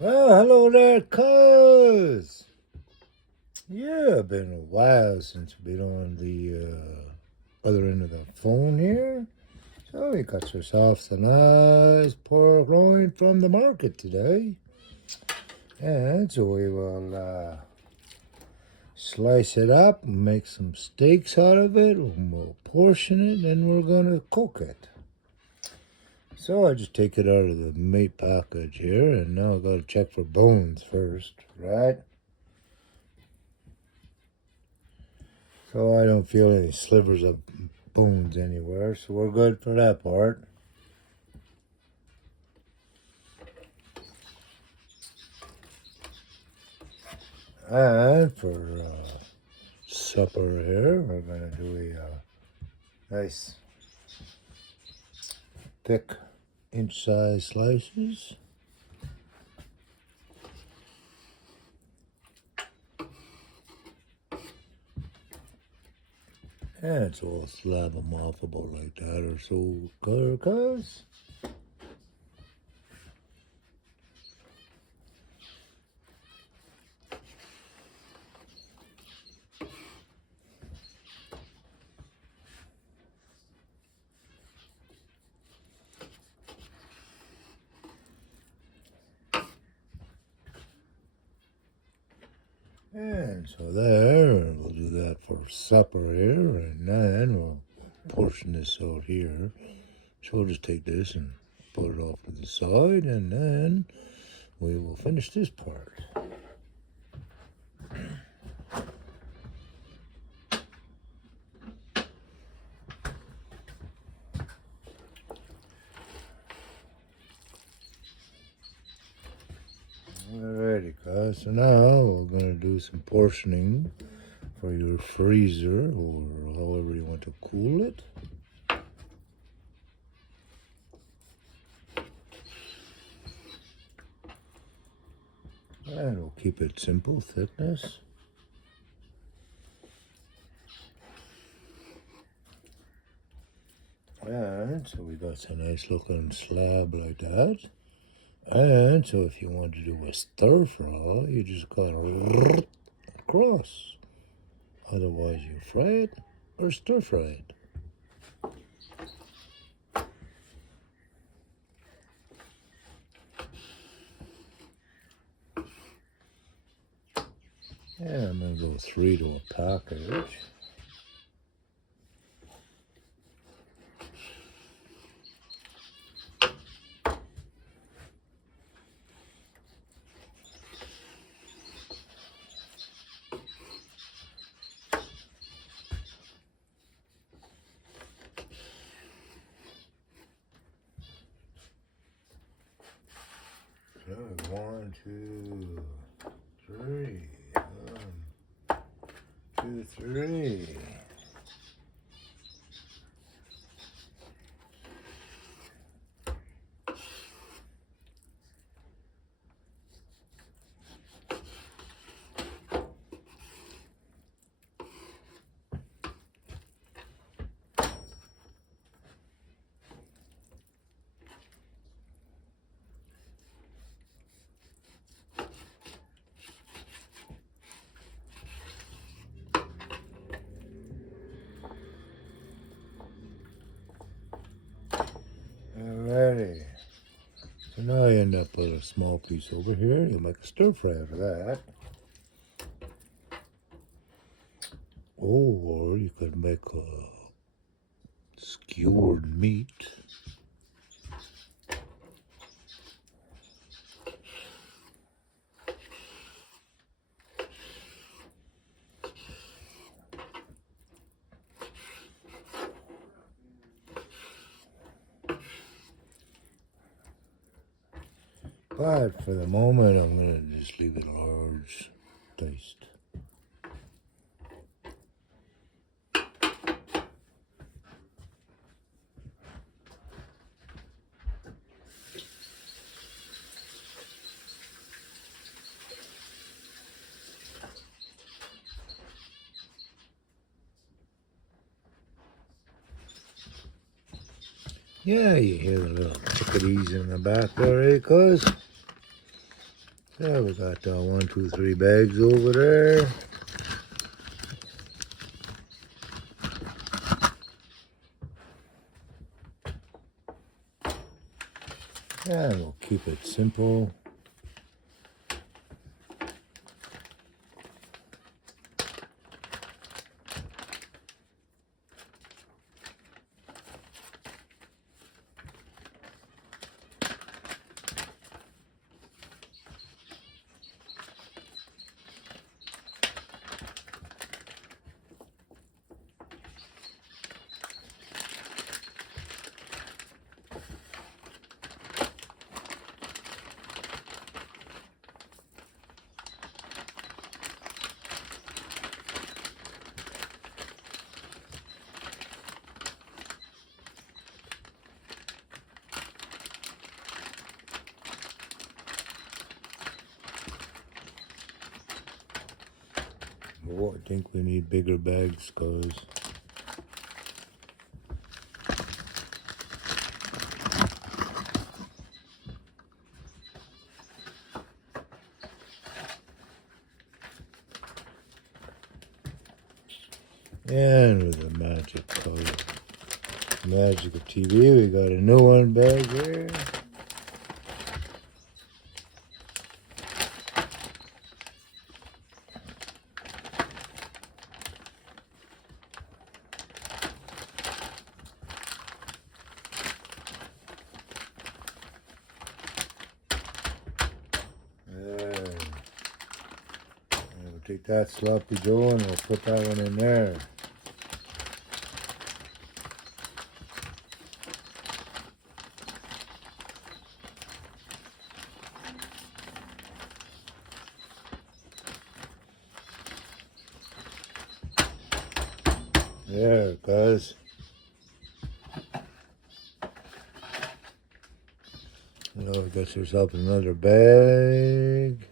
Well, hello there, cuz. Yeah, been a while since we've been on the other end of the phone here. So we got yourself some nice pork loin from the market today. And so we will slice it up and make some steaks out of it. And we'll portion it and we're going to cook it. So I just take it out of the meat package here, and now I gotta check for bones first, right? So I don't feel any slivers of bones anywhere, so we're good for that part. And for supper here, we're gonna do a nice thick inch-size slices. And so we'll slab them off about like that or so, cuz. And so there, we'll do that for supper here, and then we'll portion this out here. So we'll just take this and put it off to the side, and then we will finish this part. Alrighty, guys. So now we're gonna do some portioning for your freezer, or however you want to cool it. And we'll keep it simple thickness. And so we got a nice looking slab like that. And so if you want to do a stir fry, you just gotta across. Otherwise you fry it or stir fry it. Yeah, I'm gonna go 3 to a package. So 1, 2, 3. 1, 2, 3. Alrighty. So now I end up with a small piece over here. You'll make a stir fry out of that. Or you could make a skewered meat. But for the moment, I'm going to just leave it large taste. Yeah, you hear the little chickadees in the back there, eh, cuz? Yeah, we got 1, 2, 3 bags over there. And we'll keep it simple. Oh, I think we need bigger bags, cause and with the magic color, magic of TV, we got a new one bag here. We'll take that sloppy Joe and we'll put that one in there. There it goes. Now we got yourself another bag.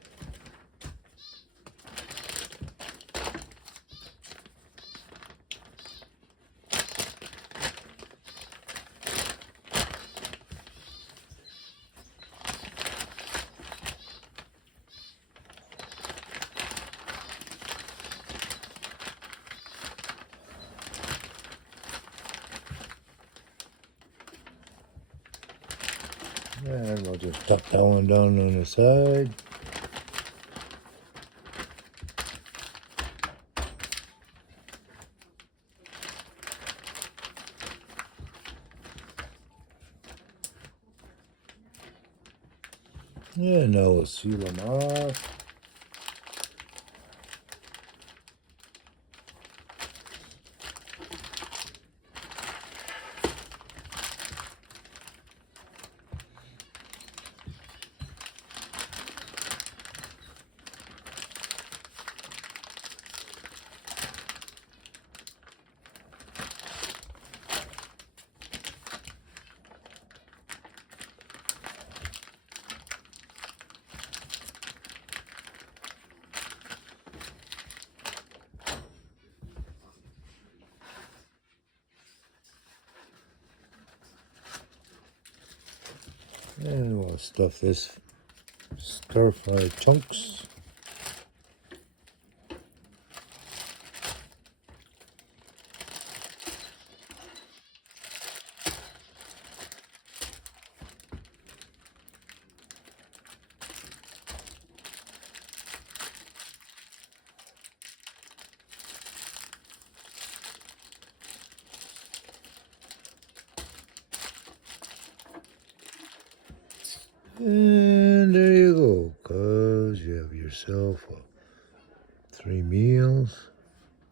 And we'll just tuck that one down on the side. Yeah, now we'll seal them off. And we'll stuff this stir-fry chunks. And there you go, cuz you have yourself 3 meals,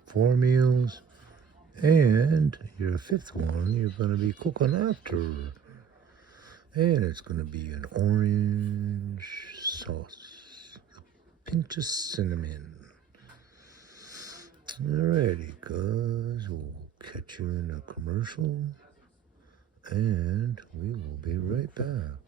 4 meals, and your 5th one you're going to be cooking after. And it's going to be an orange sauce, a pinch of cinnamon. Alrighty, cuz we'll catch you in a commercial, and we will be right back.